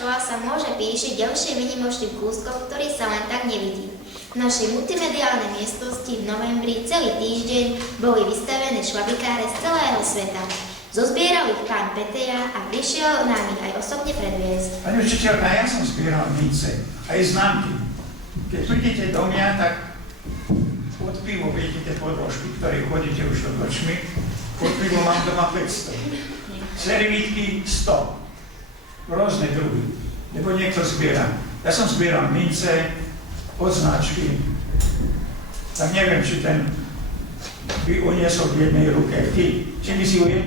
škola sa môže píšiť ďalším výnimočným kúskom, ktorý sa len tak nevidí. V našej multimediálnej miestnosti v novembri celý týždeň boli vystavené švabikáre z celého sveta. Zozbieral ich pán Peteja a prišiel nám ich aj osobne predviesť. Pani učiteľka, ja som zbieral mince, aj známky. Keď prídete do mňa, tak pod pivo viete tie podložky, ktoré chodíte už od očmi. Pod pivo mám doma 500. Servítky 100. Rôzne druhy. Lebo niekto zbiera. Ja som zbieral mince, odznačky. Tak neviem, či ten by uniesol v jednej ruke. Ty, či by si v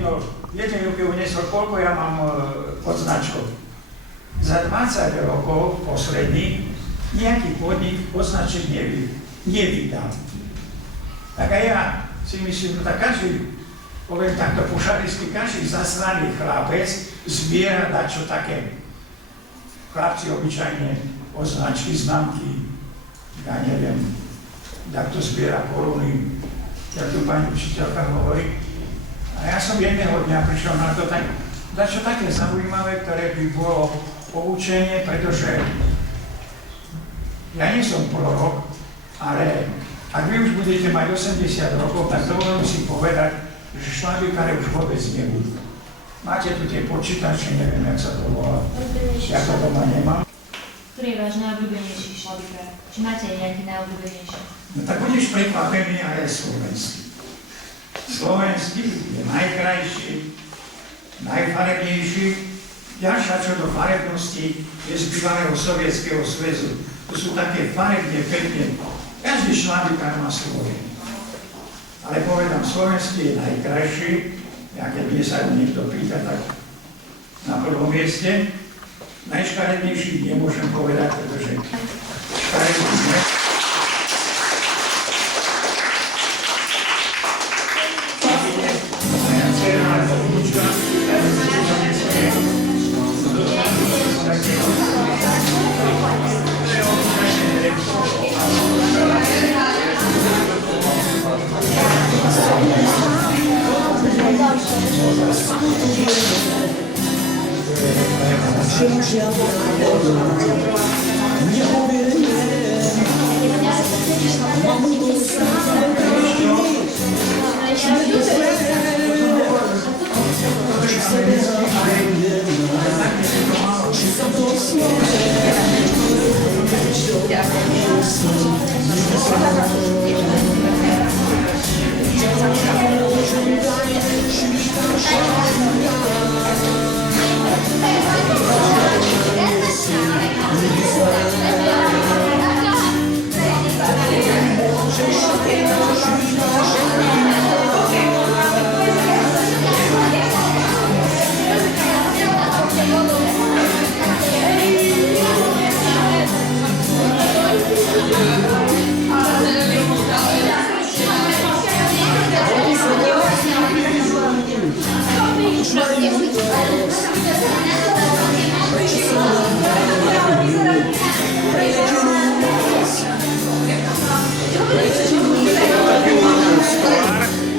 jednej ruke uniesol, koľko ja mám odznačkov. Za 20 rokov posledných nejaký podnik označiť nevydal. Tak aj ja si myslím, no tak každý, poviem takto po šarisky, každý zasraný chlapec zbiera dačo také. Chlapci obyčajne označky, známky, ja neviem, jak to zbiera koruny, jak tu pani učiteľka hovorí. A ja som jedného dňa prišiel na to tak, dačo také zaujímavé, ktoré by bolo poučenie, pretože ja nie som prorok, ale ak vy už budete mať 80 rokov, tak dovolím si povedať, že šlabikáre už vôbec nebudú. Máte tu tie počítače, neviem, jak sa to volá. Ja to doma nemám. Ktorý je váš najobľúbenejší šlabikár? Či máte aj nejaký najobľúbenejší? No tak budeš prekvapený, ale je slovenský. Slovenský je najkrajší, najfarebnejší. Ďalšia čo do farebnosti je z bývalého Sovietskeho zväzu. To sú také farebne, pekne. Každý šlabikár má svoje. Ale povedám, slovenský je najkrajší. Ja keď mne sa niekto pýta, tak na prvom mieste. Najškarednejší nemôžem povedať, pretože škaredný sme.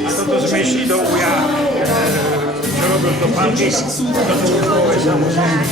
A toto sme išli do uja, čo robil do palky, do Čurkové samozrejme.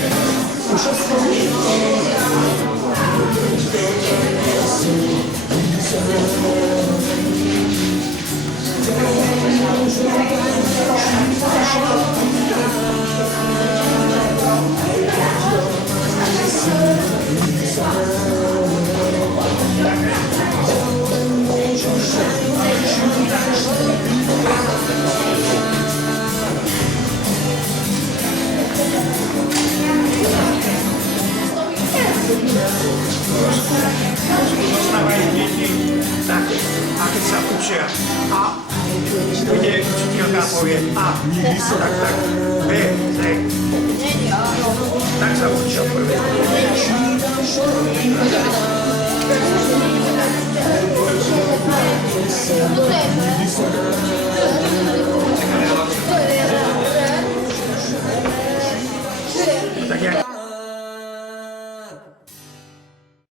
Zostávajú deti, tak, a keď sa učia A, bude učiteľka povie A, tak, B, C. Tak sa učia prvé.